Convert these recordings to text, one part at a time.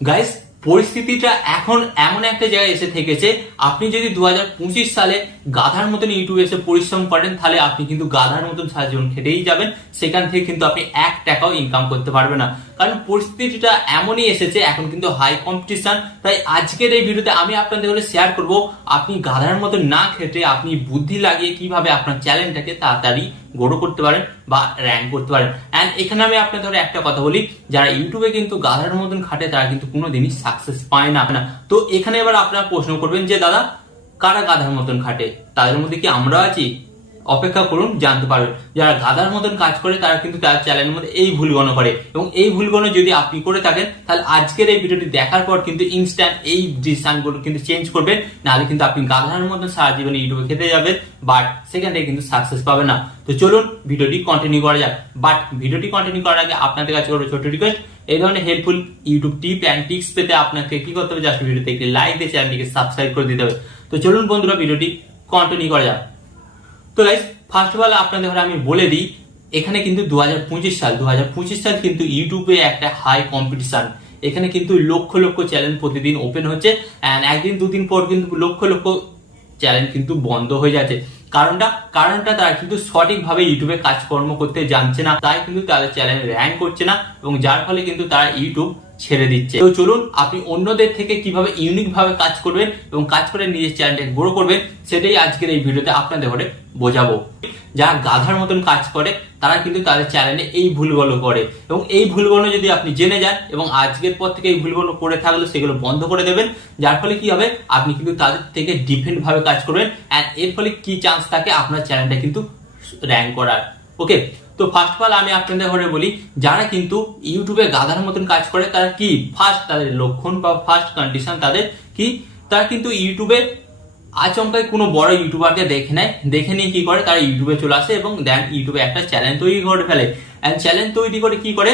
Guys পরিস্থিতিটা এখন এমন একটা জায়গায় এসে থেকেছে, আপনি যদি 2025 সালে গাধার মতন ইউটিউবে এসে পরিশ্রম করেন তাহলে আপনি কিন্তু গাধার মতন সারা জীবন খেটেই যাবেন, সেখান থেকে কিন্তু আপনি 1 টাকাও ইনকাম করতে পারবেন না। কারণ পরিস্থিতিটা এমনই এসেছে, এখন কিন্তু হাই কম্পিটিশন। তাই আজকের এই ভিডিওতে আমি আপনাদের সাথে শেয়ার করব আপনি গাধার মতন না খেটে আপনি বুদ্ধি লাগিয়ে কিভাবে আপনার চ্যানেলটাকে তাড়াতাড়ি গ্রো করতে পারেন বা র্যাঙ্ক করতে পারেন। এন্ড এখানে আমি আপনাদের একটা কথা বলি, যারা ইউটিউবে কিন্তু গাধার মতন খাটে তারা কিন্তু কোনোদিনই সাকসেস পায় না। তো এখানে এবার আপনারা প্রশ্ন করবেন যে দাদা কারা গাধার মতন খাটে, তাদের মধ্যে কি আমরা আছি? অপেক্ষা করুন, জানতে পারবেন। যারা গাধার মতন কাজ করে তারা কিন্তু তার চ্যানেলের মধ্যে এই ভুলগুলো করে, এবং এই ভুলগুলো যদি আপনি করে থাকেন তাহলে আজকের এই ভিডিওটি দেখার পর কিন্তু ইনস্ট্যান্ট এই ডিসিশনগুলো কিন্তু চেঞ্জ করবেন, নাহলে কিন্তু আপনি গাধার মতন সারা জীবনে ইউটিউবে খেতে যাবেন, বাট সেখান থেকে কিন্তু সাকসেস পাবেন না। তো চলুন ভিডিওটি কন্টিনিউ করা যাক। বাট ভিডিওটি কন্টিনিউ করার আগে আপনাদের কাছে করবো ছোট রিকোয়েস্ট, এই ধরনের helpful YouTube tip and tricks পেতে আপনাকে কি করতে হবে, জাস্ট ভিডিওতে একটি লাইক দিয়ে চ্যানেলটিকে সাবস্ক্রাইব করে দিতে হবে। তো চলুন বন্ধুরা ভিডিওটি কন্টিনিউ করা যাক। তো গাইস ফার্স্ট অফ অল আপনাদের আমি বলে দিই, এখানে কিন্তু 2025 সাল কিন্তু ইউটিউবে একটা হাই কম্পিটিশন। এখানে কিন্তু লক্ষ লক্ষ চ্যানেল প্রতিদিন ওপেন হচ্ছে, এন্ড একদিন দুদিন পর কিন্তু লক্ষ লক্ষ চ্যানেল কিন্তু বন্ধ হয়ে যাচ্ছে। কারণটা তারা কিন্তু সঠিকভাবে ইউটিউবে কাজকর্ম করতে জানছে না, তাই কিন্তু তাদের চ্যানেল র্যাঙ্ক করছে না, এবং যার ফলে কিন্তু তারা ইউটিউব ছেড়ে দিচ্ছে। তো চলুন আপনি অন্যদের থেকে কিভাবে ইউনিক ভাবে কাজ করবেন এবং কাজ করে নিজের চ্যানেলটাকে গ্রো করবেন, সেটাই আজকের এই ভিডিওতে আপনাদের ঘরে বোঝাবো। যারা গাধার মতন কাজ করে তারা কিন্তু তাদের চ্যানেলে এই ভুলগুলো করে, এবং এই ভুলগুলো যদি আপনি জেনে যান এবং আজকের পর থেকে এই ভুলগুলো করে থাকলে সেগুলো বন্ধ করে দেবেন, যার ফলে কি হবে আপনি কিন্তু তাদের থেকে ডিফারেন্ট ভাবে কাজ করবেন, এন্ড এর ফলে কি চান্স থাকে আপনার চ্যানেলটা কিন্তু র্যাঙ্ক করার। ওকে, তো ফার্স্ট অফ অল আমি আপনাদের ঘরে বলি, যারা কিন্তু ইউটিউবে গাধার মতন কাজ করে তারা কি ফার্স্ট তাদের লক্ষণ বা ফার্স্ট কন্ডিশন তাদের কি, তারা কিন্তু ইউটিউবে আচমকাই কোনো বড় ইউটিউবারকে দেখে নেয়, দেখে নিয়ে কি করে তারা ইউটিউবে চলে আসে এবং দেন ইউটিউবে একটা চ্যানেল তৈরি করে ফেলে। এন্ড চ্যানেল তৈরি করে কি করে,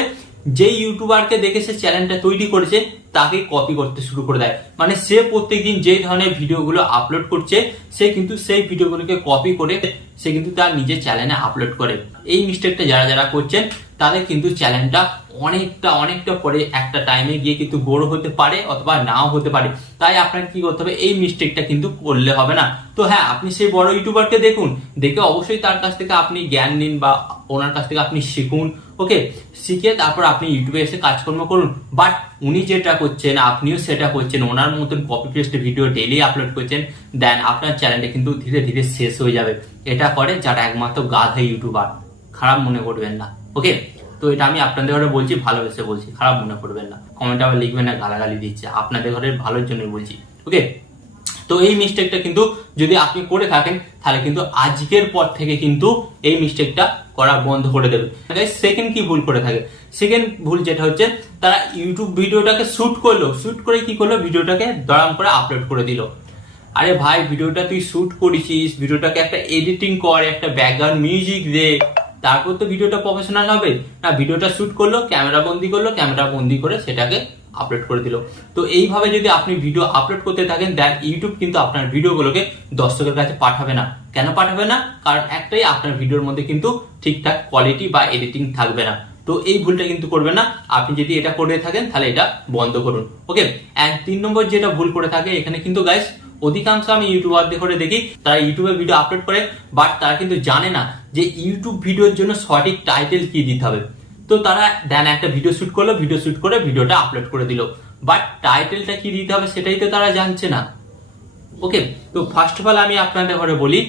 যে ইউটিউবারকে দেখে সে চ্যানেলটা তৈরি করেছে তাকে কপি করতে শুরু করে দেয়। মানে সে প্রত্যেকদিন যে ধরনের ভিডিওগুলো আপলোড করছে সে কিন্তু সেই ভিডিওগুলোকে কপি করে সে কিন্তু তার নিজের চ্যানেলে আপলোড করে। এই মিস্টেকটা যারা যারা করছেন তাদের কিন্তু চ্যানেলটা অনেকটা পরে একটা টাইমে গিয়ে কিন্তু বড় হতে পারে অথবা নাও হতে পারে। তাই আপনাকে কি করতে হবে, এই মিস্টেকটা কিন্তু করলে হবে না। তো হ্যাঁ, আপনি সেই বড় ইউটিউবারকে দেখুন, দেখে অবশ্যই তার কাছ থেকে আপনি জ্ঞান নিন বা ওনার কাছ থেকে আপনি শিখুন। ওকে, শিখে তারপর আপনি ইউটিউবে এসে কাজকর্ম করুন। বাট উনি যেটা করছেন আপনিও সেটা করছেন, ওনার মতন copy paste video daily upload করছেন, দেন আপনার চ্যানেলটা কিন্তু ধীরে ধীরে শেষ হয়ে যাবে। এটা করে যারা একমাত্র গাধা ইউটিউবার, খারাপ মনে করবেন না। ওকে, তো এটা আমি আপনাদের ঘরে বলছি, ভালোবেসে বলছি, খারাপ মনে করবেন না। কমেন্ট আবার লিখবেন না গালাগালি দিচ্ছে, আপনাদের ঘরের ভালোর জন্য বলছি। ওকে, তো এই মিস্টেকটা কিন্তু যদি আপনি করে থাকেন তাহলে কিন্তু আজকের পর থেকে কিন্তু এই মিস্টেকটা করা বন্ধ করে দেবে। সেকেন্ড কি ভুল করে থাকে, সেকেন্ড ভুল যেটা হচ্ছে তারা ইউটিউব ভিডিওটাকে শুট করে কি করলো, ভিডিওটাকে দড়াম করে আপলোড করে দিল। আরে ভাই, ভিডিওটা তুই শুট করেছিস, ভিডিওটাকে একটা এডিটিং কর, একটা ব্যাকগ্রাউন্ড মিউজিক দে, তারপর তো ভিডিওটা প্রফেশনাল হবে না। ভিডিওটা শুট করলো, ক্যামেরা বন্দি করে সেটাকে আপলোড করে দিল। তো এইভাবে যদি আপনি ভিডিও আপলোড করতে থাকেন দেন ইউটিউব কিন্তু আপনার ভিডিওগুলোকে দর্শকের কাছে পাঠাবে না। কেন পাঠাবে না? কারণ একটাই, আপনার ভিডিওর মধ্যে কিন্তু ঠিকঠাক কোয়ালিটি বা এডিটিং থাকবে না। তো এই ভুলটা কিন্তু করবেন না। আপনি যদি এটা করে থাকেন তাহলে এটা বন্ধ করুন। ওকে, এন্ড 3 নম্বর যেটা ভুল করে থাকে এখানে কিন্তু গাইস, অধিকাংশ আমি ইউটিউবারদের করে দেখি তারা ইউটিউবে ভিডিও আপলোড করে, বাট তারা কিন্তু জানে না যে ইউটিউব ভিডিওর জন্য সঠিক টাইটেল কি দিতে হবে। তো তারা দেন একটা ভিডিও শুট করে ভিডিওটা আপলোড করে দিল, বাট টাইটেলটা কি দিতে হবে সেটাই তো তারা জানছে না। ওকে, তো ফার্স্ট অফ অল আমি আপনাদের ঘরে বলি,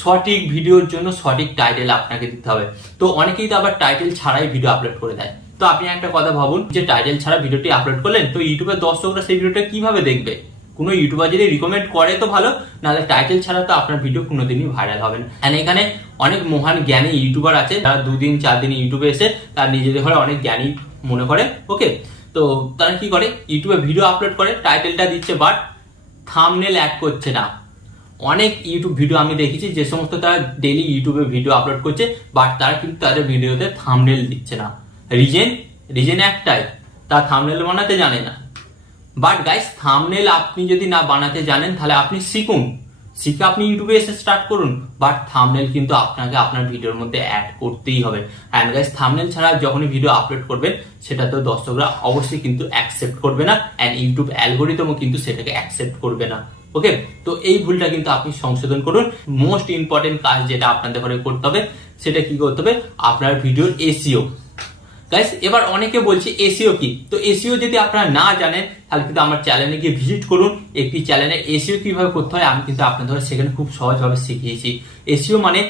সঠিক ভিডিওর জন্য সঠিক টাইটেল আপনাকে দিতে হবে। তো অনেকেই তো আবার টাইটেল ছাড়াই ভিডিও আপলোড করে দেয়। তো আপনি একটা কথা ভাবুন, যে টাইটেল ছাড়া ভিডিওটি আপলোড করলেন, তো ইউটিউবের দর্শকরা সেই ভিডিওটা কিভাবে দেখবে? কোনো ইউটিউবার যদি রিকমেন্ড করে তো ভালো, নাহলে টাইটেল ছাড়া তো আপনার ভিডিও কোনোদিনই ভাইরাল হবে না। এন্ড এখানে অনেক মহান জ্ঞানী ইউটিউবার আছে যারা 2 দিন 4 দিন ইউটিউবে এসে তার নিজেদের ঘরে অনেক জ্ঞানী মনে করে। ওকে, তো তারা কি করে, ইউটিউবে ভিডিও আপলোড করে, টাইটেলটা দিচ্ছে বাট থাম্বনেল অ্যাড করছে না। অনেক ইউটিউব ভিডিও আমি দেখেছি যে সমস্ত তারা ডেইলি ইউটিউবে ভিডিও আপলোড করছে, বাট তারা কিন্তু তাদের ভিডিওতে থাম্বনেল দিচ্ছে না। রিজন একটাই, তার থাম্বনেল বানাতে জানে না। বাট গাইস, থাম্বনেল আপনি যদি না বানাতে জানেন তাহলে আপনি শিখে আপনি ইউটিউবে এসে স্টার্ট করুন, বাট থাম্বনেল কিন্তু আপনাকে আপনার ভিডিওর মধ্যে অ্যাড করতেই হবে। অ্যান্ড গাইস থাম্বনেল ছাড়া যখনই ভিডিও আপলোড করবেন সেটা তো দর্শকরা অবশ্যই কিন্তু অ্যাকসেপ্ট করবে না, অ্যান্ড ইউটিউব অ্যালগোরিদমও কিন্তু সেটাকে অ্যাকসেপ্ট করবে না। ওকে, তো এই ভুলটা কিন্তু আপনি সংশোধন করুন। মোস্ট ইম্পর্টেন্ট কাজ যেটা আপনাদের ঘরে করতে হবে সেটা কি করতে হবে, আপনার ভিডিওর এসইও। গাইস এবার অনেকে বলছে এসইও কি, তো এসইও যদি আপনারা না জানেন তাহলে কিন্তু আমার চ্যানেলে গিয়ে ভিজিট করুন। একটি চ্যানেলে এসইও কিভাবে করতে হয় আমি কিন্তু আপনাদের সেখানে খুব সহজভাবে শিখিয়েছি। এসইও মানে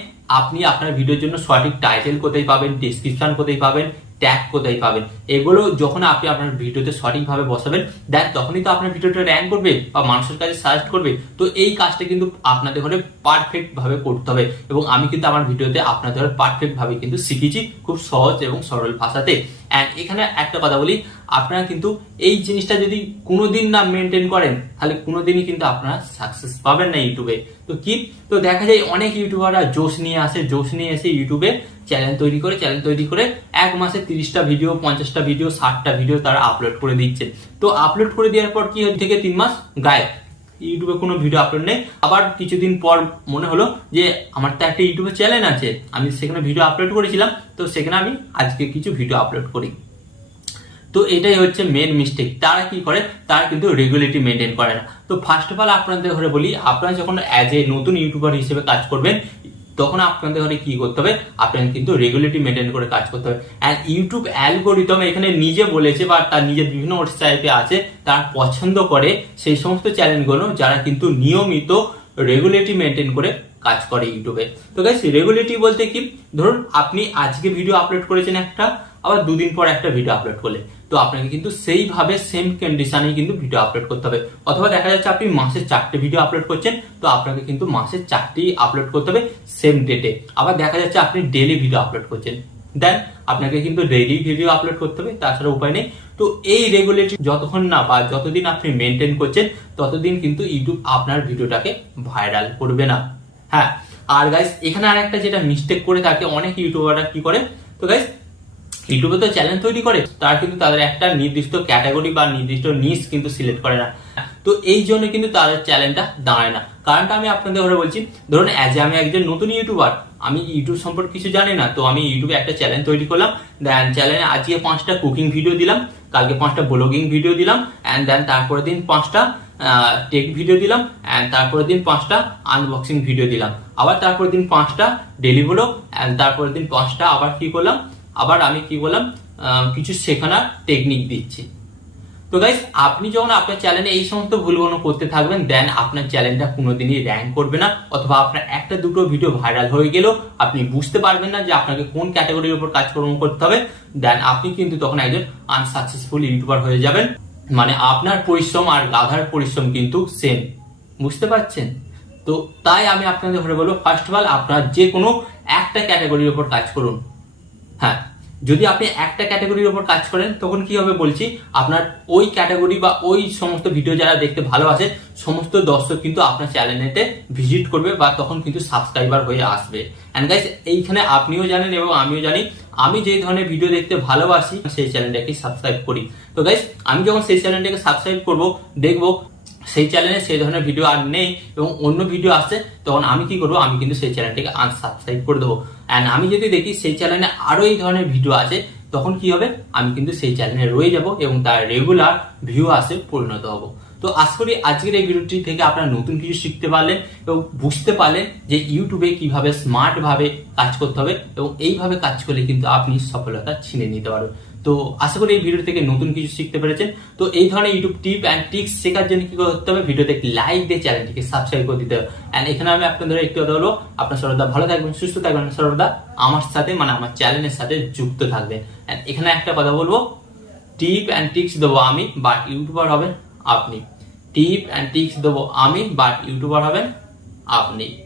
আপনি আপনার ভিডিওর জন্য সঠিক টাইটেল কোথায় পাবেন, ডেসক্রিপশন কোথায় পাবেন, ট্যাগ কোথায় পাবেন, এগুলো যখন আপনি আপনার ভিডিওতে সঠিকভাবে বসাবেন দেন তখনই তো আপনার ভিডিওটা র্যাঙ্ক করবে বা মানুষের কাছে সাজেস্ট করবে। তো এই কাজটা কিন্তু আপনাদের ঘরে পারফেক্ট ভাবে করতে হবে, এবং আমি কিন্তু আমার ভিডিওতে আপনাদের ঘরে পারফেক্ট ভাবে কিন্তু শিখিয়েছি খুব সহজ এবং সরল ভাষাতে। এন্ড এখানে একটা কথা বলি, আপনারা কিন্তু এই জিনিসটা যদি কোনোদিন না মেনটেন করেন তাহলে কোনোদিনই কিন্তু আপনারা সাকসেস পাবেন না ইউটিউবে। তো কি, তো দেখা যায় অনেক ইউটিউবাররা জোশ নিয়ে এসে ইউটিউবে চ্যানেল তৈরি করে এক মাসে 30টা ভিডিও, 50টা ভিডিও, 60টা ভিডিও তারা আপলোড করে দিচ্ছে। তো আপলোড করে দেওয়ার পর কি হয়, থেকে 3 মাস গায়েব, ইউটিউবে কোনো ভিডিও আপলোড নেই। আবার কিছুদিন পর মনে হলো যে আমার তো একটা ইউটিউবে চ্যানেল আছে, আমি সেখানে ভিডিও আপলোড করেছিলাম, তো সেখানে আমি আজকে কিছু ভিডিও আপলোড করি। তো এটাই হচ্ছে মেন মিস্টেক। তারা কি করে, তারা কিন্তু রেগুলারিটি মেনটেন করে না। তো ফার্স্ট অফ অল আপনাদের ঘরে বলি, আপনারা যখন অ্যাজ এ নতুন ইউটিউবার হিসেবে কাজ করবেন তখন আপনাদের ঘরে কি করতে হবে, আপনাকে কিন্তু রেগুলারিটি মেনটেন করে কাজ করতে হবে। অ্যান্ড ইউটিউব অ্যালগোরিদম এখানে নিজে বলেছে বা তার নিজের বিভিন্ন ওয়েবসাইটে আছে, তারা পছন্দ করে সেই সমস্ত চ্যানেলগুলো যারা কিন্তু নিয়মিত রেগুলারিটি মেনটেন করে কাজ করে ইউটিউবে। তো গাইস রেগুলারিটি বলতে কি, ধরুন আপনি আজকে ভিডিও আপলোড করেছেন একটা, আবার 2 দিন পর একটা ভিডিও আপলোড করলে, তো আপনাকে কিন্তু সেইভাবে সেম কন্ডিশনে কিন্তু ভিডিও আপলোড করতে হবে। অথবা দেখা যাচ্ছে আপনি মাসে 4টে ভিডিও আপলোড করছেন, তো আপনাকে কিন্তু মাসে 4টি আপলোড করতে হবে সেম ডেটে। আবার দেখা যাচ্ছে আপনি ডেইলি ভিডিও আপলোড করছেন, দেন আপনাকে কিন্তু ডেইলি ভিডিও আপলোড করতে হবে, তাছাড়া উপায় নেই। তো এই রেগুলেটরি যতক্ষণ না বা যতদিন আপনি মেনটেন করছেন ততদিন কিন্তু ইউটিউব আপনার ভিডিওটাকে ভাইরাল করবে না। হ্যাঁ, আর গাইস এখানে আরেকটা যেটা মিস্টেক করে থাকে অনেক ইউটিউবাররা কি করে, তো গাইস ইউটিউবে তো চ্যানেল তৈরি করে, তারা কিন্তু তাদের একটা নির্দিষ্ট ক্যাটাগরি বা নির্দিষ্ট নিশ কিন্তু সিলেক্ট করে না। তো এই জন্য কিন্তু তাদের চ্যানেলটা দাঁড়ায় না। কারণটা আমি আপনাদের ঘরে বলছি, ধরুন অ্যাজ এ আমি একজন নতুন ইউটিউবার, আমি ইউটিউব সম্পর্কে কিছু জানি না, তো আমি ইউটিউবে একটা চ্যানেল তৈরি করলাম, দেন চ্যানেলে আজকে 5টা কুকিং ভিডিও দিলাম, কালকে 5টা ব্লগিং ভিডিও দিলাম, অ্যান্ড দেন তারপরের দিন 5টা টেক ভিডিও দিলাম, অ্যান্ড তারপরের দিন 5টা আনবক্সিং ভিডিও দিলাম, আবার তারপরের দিন 5টা ডেলি ব্লগ, অ্যান্ড তারপরের দিন 5টা আবার কি করলাম, আবার আমি কি বললাম, কিছু শেখানোর টেকনিক দিচ্ছি। তো গাইস আপনি যখন আপনার চ্যানেলে এই সমস্ত ভুলগুলো করতে থাকবেন দেন আপনার চ্যানেলটা কোনোদিনই র্যাঙ্ক করবে না, অথবা আপনার একটা দুটো ভিডিও ভাইরাল হয়ে গেলেও আপনি বুঝতে পারবেন না যে আপনাকে কোন ক্যাটাগরির উপর কাজকর্ম করতে হবে, দেন আপনি কিন্তু তখন একজন আনসাকসেসফুল ইউটিউবার হয়ে যাবেন। মানে আপনার পরিশ্রম আর গাধার পরিশ্রম কিন্তু সেম, বুঝতে পারছেন? তো তাই আমি আপনাদের ঘরে বলবো, ফার্স্ট অফ অল আপনার যে কোনো একটা ক্যাটাগরির উপর কাজ করুন। হ্যাঁ, যদি আপনি একটা ক্যাটাগরির উপর কাজ করেন তখন কি হবে বলছি, আপনার ওই ক্যাটাগরি বা ওই সমস্ত ভিডিও যারা দেখতে ভালোবাসে সমস্ত দর্শক কিন্তু আপনার চ্যানেলেতে ভিজিট করবে বা তখন কিন্তু সাবস্ক্রাইবার হয়ে আসবে। এন্ড গাইস এইখানে আপনিও জানেন এবং আমিও জানি, আমি যে ধরনের ভিডিও দেখতে ভালোবাসি সেই চ্যানেলটাকে সাবস্ক্রাইব করি। তো গাইস আমি যখন সেই চ্যানেলটাকে সাবস্ক্রাইব করব, দেখবো সেই চ্যানেলে সেই ধরনের ভিডিও আর নেই এবং অন্য ভিডিও আসছে, তখন আমি কি করবো, আমি কিন্তু সেই চ্যানেলটাকে আনসাবস্ক্রাইব করে দেবো। অ্যান্ড আমি যদি দেখি সেই চ্যানেলে আরো এই ধরনের ভিডিও আছে, তখন কি হবে, আমি কিন্তু সেই চ্যানেলে রয়ে যাব এবং তার রেগুলার ভিউ আসে পরিণত হব। তো আশা করি আজকের এই ভিডিওটি থেকে আপনারা নতুন কিছু শিখতে পারলেন এবং বুঝতে পারলেন যে ইউটিউবে কিভাবে স্মার্ট ভাবে কাজ করতে হবে, এবং এইভাবে কাজ করলে কিন্তু আপনি সফলতা ছিনে নিতে পারবেন। তো আশা করি এই ভিডিও থেকে নতুন কিছু শিখতে পেরেছেন। তো এই ধরনের ইউটিউব টিপ অ্যান্ড ট্রিক্স শেখার জন্য কি করতে হবে, ভিডিওতে একটি লাইক দিয়ে চ্যানেলটিকে সাবস্ক্রাইব করে দিতে হবে। অ্যান্ড এখানে আমি আপনাদের একটু কথা বলবো, আপনার সর্বদা ভালো থাকবেন, সুস্থ থাকবেন, সর্বদা আমার সাথে মানে আমার চ্যানেলের সাথে যুক্ত থাকবেন। অ্যান্ড এখানে একটা কথা বলবো, টিপ অ্যান্ড ট্রিক্স দেবো আমি, বাট ইউটিউবার হবেন আপনি। টিপ অ্যান্ড ট্রিক্স দেবো আমি, বাট ইউটিউবার হবেন আপনি।